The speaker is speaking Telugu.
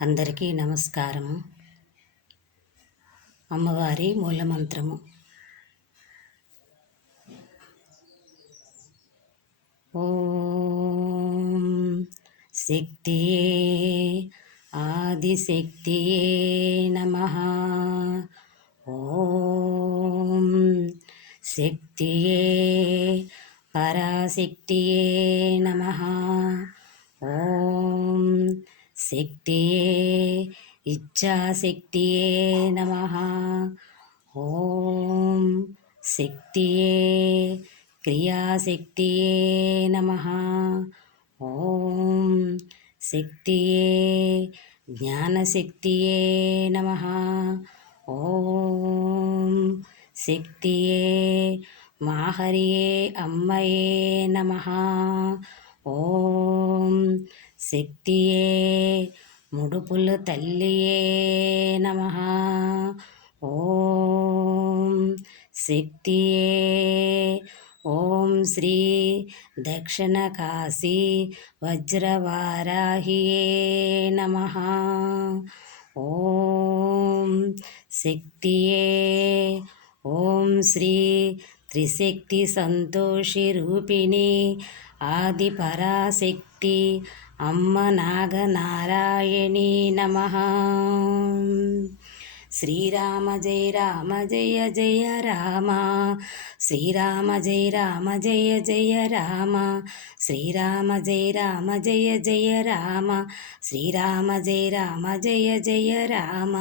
అందరికీ నమస్కారము. అమ్మవారి మూలమంత్రము. ఓం శక్తియే ఆదిశక్తియే నమః. ఓం శక్తియే పరాశక్తియే నమః. ఓం శక్తియే ఇచ్ఛాశక్తియే నమః. ఓం శక్తియే క్రియాశక్తియే నమః. ఓం శక్తియే జ్ఞానశక్తియే నమః. ఓం శక్తియే మాహరియే అమ్మయే నమః. ఓం శక్తియే ముడుపుల తల్లియే నమః. ఓం శక్తియే ఓం శ్రీ దక్షిణ కాశీ వజ్రవారాహియే నమః. ఓం శక్తియే ఓం శ్రీ త్రిశక్తి సంతోషి రూపిణి ఆది పరాశక్తి అమ్మ నాగనారాయణి నమః. శ్రీరామ జయ రామ జయ జయ రామ. శ్రీరామ జయ రామ జయ జయ రామ. శ్రీరామ జయ రామ జయ జయ రామ. శ్రీరామ జయ రామ జయ జయ రామ.